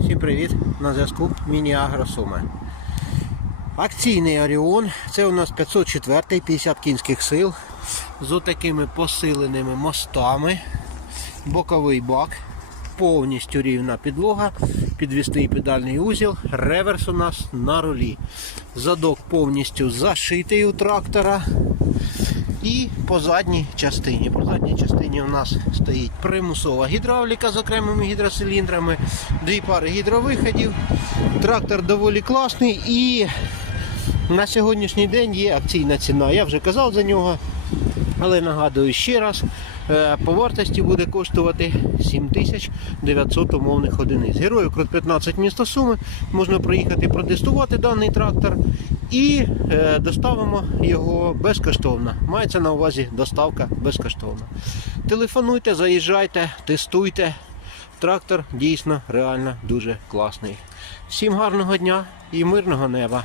Всім привіт! На зв'язку Міні-Агро Суми. Акційний Оріон. Це у нас 504 50 кінських сил з отакими посиленими мостами. Боковий бак, повністю рівна підлога, підвісний педальний узіл, реверс у нас на рулі. Задок повністю зашитий у трактора. І по задній частині. По задній частині у нас стоїть примусова гідравліка з окремими гідросиліндрами, дві пари гідровиходів. Трактор доволі класний і на сьогоднішній день є акційна ціна. Я вже казав за нього, але нагадую ще раз. е, По вартості буде коштувати 7900 умовних одиниць. Герою Крут 15 місто Суми. Можна приїхати протестувати даний трактор і е, доставимо його безкоштовно. Мається на увазі доставка безкоштовна. Телефонуйте, заїжджайте, тестуйте. Трактор дійсно реально дуже класний. Всім гарного дня і мирного неба!